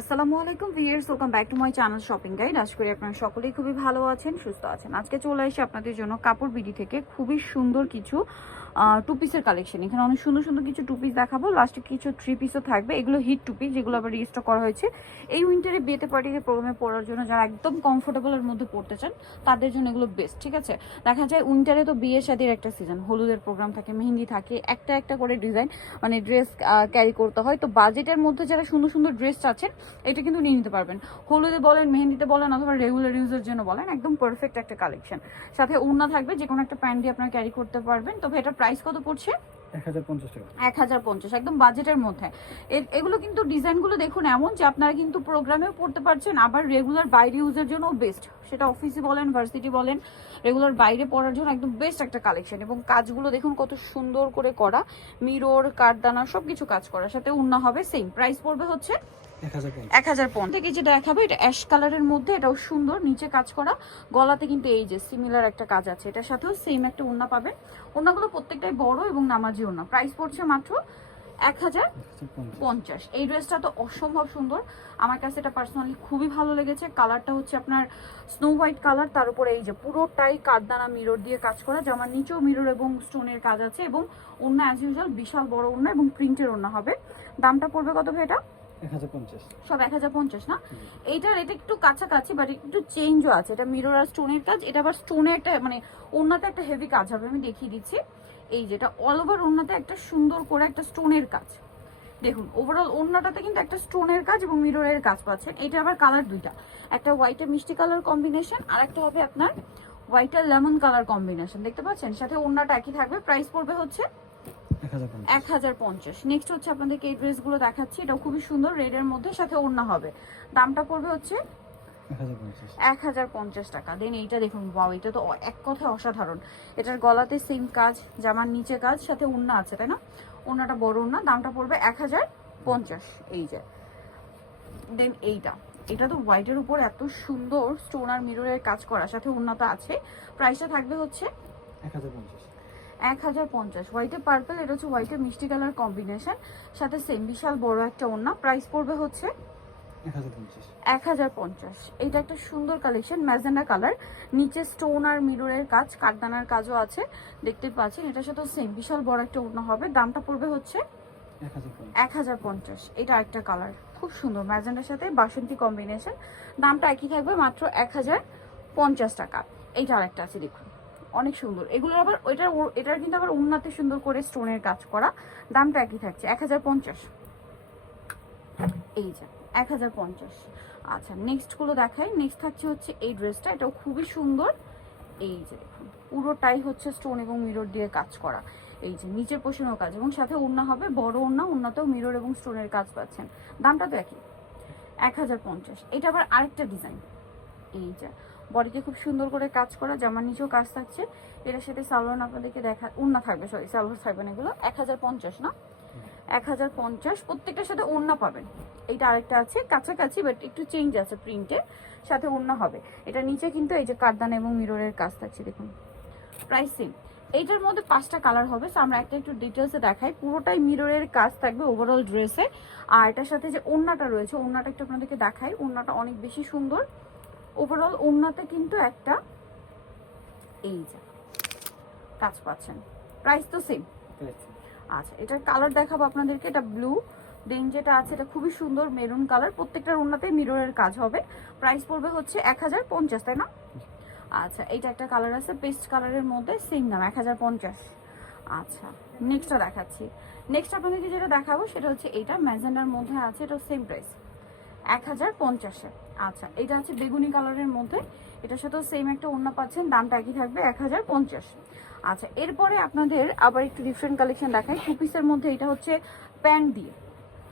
আসসালামু আলাইকুম viewers, welcome back to my channel shopping guide. আশা করি আপনারা সকলেই খুবই ভালো আছেন, সুস্থ আছেন। আজকে চলে এসে আপনাদের জন্য কাপড় বিডি থেকে খুবই সুন্দর কিছু টু পিসের কালেকশন। এখানে অনেক সুন্দর সুন্দর কিছু টু পিস দেখাবো, লাস্টে কিছু থ্রি পিসও থাকবে। এগুলো হিট টু পিস, যেগুলো আবার রিস্টক করা হয়েছে এই উইন্টারে বিয়েতে পার্টিতে প্রোগ্রামে পরার জন্য। যারা একদম কমফোর্টেবলের মধ্যে পড়তে চান তাদের জন্য এগুলো বেস্ট। ঠিক আছে, দেখা যায় উইন্টারে তো বিয়ে শাদির একটা সিজন, হলুদের প্রোগ্রাম থাকে, মেহেন্দি থাকে, একটা একটা করে ডিজাইন মানে ড্রেস ক্যারি করতে হয়। তো বাজেটের মধ্যে যারা সুন্দর সুন্দর ড্রেস আছেন এটা কিন্তু নিয়ে নিতে পারবেন। হলুদে বলেন, মেহেন্দিতে বলেন, অথবা রেগুলার ইউজের জন্য বলেন, একদম পারফেক্ট একটা কালেকশন। সাথে ওড়না থাকবে, যে কোনো একটা প্যান্ট দিয়ে আপনারা ক্যারি করতে পারবেন। তবে এটা প্রাইস কত পড়ছে? 1050 টাকা। 1050, একদম বাজেটের মধ্যে। এগুলো কিন্তু ডিজাইনগুলো দেখুন এমন যে আপনারা কিন্তু প্রোগ্রামেও পড়তে পারছেন, আবার রেগুলার বাইরে ইউজের জন্য বেস্ট। সেটা অফিসে বলেন, ভার্সিটি বলেন, রেগুলার বাইরে পড়ার জন্য একদম বেস্ট একটা কালেকশন। এবং কাজগুলো দেখুন কত সুন্দর করে করা, মিরর, কাঠদানা সবকিছু কাজ করা। সাথে ওড়না হবে সেম। প্রাইস পড়বে হচ্ছে 1050 থেকে। যেটা দেখাবে এটা অ্যাশ কালারের মধ্যে, এটাও সুন্দর, নিচে কাজ করা, গলাতে কিন্তু এই যে সিমিলার একটা কাজ আছে। এটার সাথেও সেম একটা ওড়না পাবে। ওড়নাগুলো প্রত্যেকটাই বড় এবং নামাজি ওড়না। প্রাইস পড়ছে মাত্র 1050। এই ড্রেসটা তো অসম্ভব সুন্দর, আমার কাছে এটা পার্সোনালি খুবই ভালো লেগেছে। কালারটা হচ্ছে আপনার স্নো হোয়াইট কালার, তার উপরে এই যে পুরোটাই কাঠদানা মিরর দিয়ে কাজ করা, জামার নিচেও মিরর এবং স্টোনের কাজ আছে। এবং ওড়না অ্যাজ ইউজুয়াল বিশাল বড় ওড়না এবং প্রিন্টের ওড়না হবে। দামটা পড়বে কত ভাই? এটা 1050। সব 1050 না? এইটার এটা একটু কাছাকাছি, বাট একটু চেঞ্জও আছে। এটা মিরর আর স্টোনের কাজ, এটা আবার স্টোনে একটা মানে ওড়নাতে একটা হেভি কাজ হবে, আমি দেখিয়ে দিচ্ছি। এই যেটা অল ওভার ওড়নাতে একটা সুন্দর করে একটা স্টোনের কাজ দেখুন। ওভারঅল ওড়নাটাতে কিন্তু একটা স্টোনের কাজ এবং মিররের কাজ পাচ্ছেন। এটা আবার কালার দুইটা, একটা হোয়াইটে মিষ্টি কালার কম্বিনেশন, আর একটা হবে আপনার হোয়াইটের লেমন কালার কম্বিনেশন, দেখতে পাচ্ছেন। সাথে ওড়নাটা একই থাকবে। প্রাইস পড়বে হচ্ছে 1050। নেক্সট হচ্ছে আপনাদেরকে এই ড্রেসগুলো দেখাচ্ছি, এটাও খুবই সুন্দর, রেডের মধ্যে, সাথে ওড়না হবে। দামটা পড়বে হচ্ছে 1050 টাকা। দেন এইটা দেখুন, ওয়াও, এটা তো এক কথায় অসাধারণ। এটার গলাতে সেম কাজ, জামার নিচে কাজ, সাথে ওড়না আছে, তাই না? ওড়নাটা বড় ওড়না। দামটা পড়বে 1050। এই যে দেন এটা তো হোয়াইটের উপর এত সুন্দর স্টোন আর মিররের কাজ করা, সাথে ওড়নাটা আছে। প্রাইসটা থাকবে হচ্ছে 1050। হোয়াইটে পার্পল, এটা হচ্ছে হোয়াইটে মিষ্টি কালার কম্বিনেশন, সাথে সেম বিশাল বড় একটা ওড়না। প্রাইস পড়বে হচ্ছে 1050। এটা একটা সুন্দর কালেকশন, ম্যাজেন্ডা কালার, নিচে স্টোন আর মিররের কাজ, কাঠদানার কাজও আছে, দেখতে পাচ্ছেন। এটার সাথে সেম বিশাল বড় একটা ওড়না হবে। দামটা পড়বে হচ্ছে 1050। এটা একটা কালার খুব সুন্দর, ম্যাজেন্ডার সাথে বাসন্তী কম্বিনেশন। দামটা একই থাকবে, মাত্র 1050 টাকা। এইটা আরেকটা আছে দেখুন, অনেক সুন্দর। এগুলো আবার এটার কিন্তু আবার ওড়নাতে সুন্দর করে স্টোনের কাজ করা। দামটা একই থাকছে 1050। এই যে 1050। আচ্ছা, নেক্সট গুলো দেখাই। নেক্সট থাকছে হচ্ছে এই ড্রেসটা, এটাও খুবই সুন্দর। এই যে দেখুন, পুরোটাই হচ্ছে স্টোন এবং মিরর দিয়ে কাজ করা। এই যে নিচের পোষণেও কাজ, এবং সাথে ওড়না হবে বড় ওড়না, ওড়নাতেও মিরর এবং স্টোনের কাজ পাচ্ছেন। দামটা তো একই, 1050। এটা আবার আরেকটা ডিজাইন। এই যে বডিতে খুব সুন্দর করে কাজ করা, জামার নিচেও কাজ থাকছে। এটার সাথে সালোয়ার আপনাদেরকে দেখা, ওড়না থাকবে, সরি সালোয়ার থাকবে না। এগুলো 1050 না? 1050। প্রত্যেকটার সাথে ওড়না পাবেন। এইটা আরেকটা আছে কাছাকাছি, বাট একটু চেঞ্জ আছে প্রিন্টের, সাথে ওড়না হবে। এটা নিচে কিন্তু এই যে কাঠদানা এবং মিররের কাজ থাকছে দেখুন। Price same. এইটার মধ্যে 5টা কালার হবে, সো আমরা একটা একটু ডিটেলসে দেখাই। পুরোটাই মিররের কাজ থাকবে ওভারঅল ড্রেসে। আর এটার সাথে যে ওড়নাটা রয়েছে, ওড়নাটা একটু আপনাদেরকে দেখাই। ওড়নাটা অনেক বেশি সুন্দর। ওভারঅল ওড়নাতে কিন্তু একটা এই যে কাজ পাচ্ছেন। প্রাইস তো সেম। আচ্ছা, এটার কালার দেখাবো আপনাদেরকে। এটা ব্লু, দেন যেটা আছে এটা খুবই সুন্দর মেরুন কালার। প্রত্যেকটার ওড়নাতে মিররের কাজ হবে। প্রাইস পড়বে হচ্ছে 1050, তাই না? আচ্ছা, এইটা একটা কালার আছে পেস্ট কালারের মধ্যে, সেম দাম 1050। আচ্ছা, নেক্সটটা দেখাচ্ছি। নেক্সট আপনাদেরকে যেটা দেখাবো সেটা হচ্ছে এইটা ম্যাজেন্ডার মধ্যে আছে, এটা সেম প্রাইস 1050-এ। আচ্ছা, এটা আছে বেগুনি কালারের মধ্যে, এটার সাথেও সেম একটা ওড়না পাচ্ছেন। দামটা একই থাকবে 1050। আচ্ছা, এরপরে আপনাদের আবার একটু ডিফারেন্ট কালেকশন দেখাই। টু পিসের মধ্যে এটা হচ্ছে প্যান্ট দিয়ে,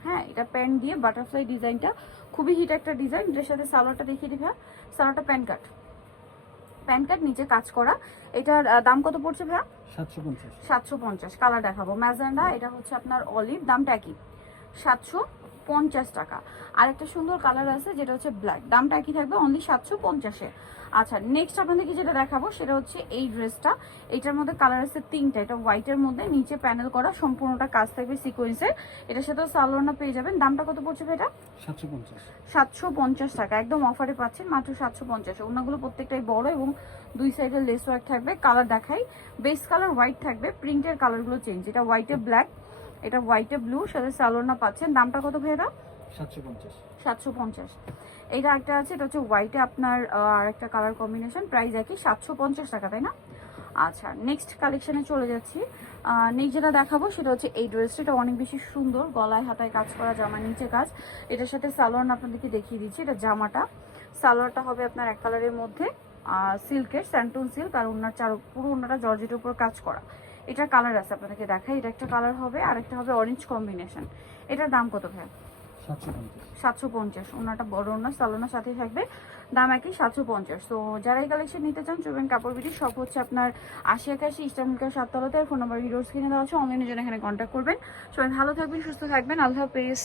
হ্যাঁ এটা প্যান্ট দিয়ে বাটারফ্লাই ডিজাইনটা খুবই হিট একটা ডিজাইন। এটার সাথে সালোয়ারটা দেখিয়ে দিই ভাইয়া। সালোয়ারটা প্যান্ট কাট, নিচে কাজ করা। এটার দাম কত পড়ছে ভাইয়া? 750। কালার দেখাবো ম্যাজেন্ডা, এটা হচ্ছে আপনার অলিভ, দামটা একই 750। 750 টাকা। আর একটা সুন্দর কালার আছে যেটা হচ্ছে ব্ল্যাক, দামটা একই থাকবে অনলি 750-এ। আচ্ছা নেক্সট আপনাদেরকে যেটা দেখাবো সেটা হচ্ছে এই ড্রেসটা। এটার মধ্যে কালার আছে তিনটা, এটা হোয়াইটের মধ্যে নিচে প্যানেল করা, সম্পূর্ণটা কাজ থাকবে সিকোয়েন্সের। এটার সাথেও সালোয়ারটা পেয়ে যাবেন। দামটা কত পড়ছে এটা? 750। 750 টাকা, একদম অফারে পাচ্ছেন মাত্র 750। ওনাগুলো প্রত্যেকটাই বড় এবং দুই সাইডে লেস ওয়ার্ক থাকবে। কালার দেখাই, বেস কালার হোয়াইট থাকবে, প্রিন্টের কালারগুলো চেঞ্জ। এটা হোয়াইটে ব্ল্যাক, এটা হোয়াইটে ব্লু, সাথে সালোয়ারটা পাচ্ছেন। দামটা কত ভাইয়া? 750। 750। এইটা একটা আছে, এটা হচ্ছে হোয়াইটে আপনার আর একটা কালার কম্বিনেশন, প্রাইস একই 750 টাকা, তাই না? আচ্ছা নেক্সট কালেকশনে চলে যাচ্ছি। নেক্সট যেটা দেখাবো সেটা হচ্ছে এই ড্রেসটা। এটা অনেক বেশি সুন্দর, গলায় হাতায় কাজ করা, জামা নিচে কাজ। এটার সাথে সালোয়ার আপনাদেরকে দেখিয়ে দিচ্ছি। এটা জামাটা, সালোয়ারটা হবে আপনার এক কালারের মধ্যে, সিল্কের, স্যান্টুন সিল্ক, আর ওনার পুরো ওনাটা জর্জেটের উপর কাজ করা। এটার কালার আছে আপনাদেরকে দেখাই, এটা একটা কালার হবে আর একটা হবে অরেঞ্জ কম্বিনেশন। এটার দাম কত ভাই? 750। 750। ওনাটা বড় ওনার, সালোনার সাথে থাকবে, দাম একই 750। তো যারা এই কালেকশন নিতে চান চলবেন কাপড় বিডি, সব হচ্ছে আপনার 8081 ইস্টার্নকার 7তলাতে। ফোন নাম্বার ভিডিওস কিনে দেওয়া হচ্ছে, অনলাইনের জন্য এখানে কন্ট্যাক্ট করবেন। সবাই ভালো থাকবেন, সুস্থ থাকবেন, আল্লাহ হাফেজ।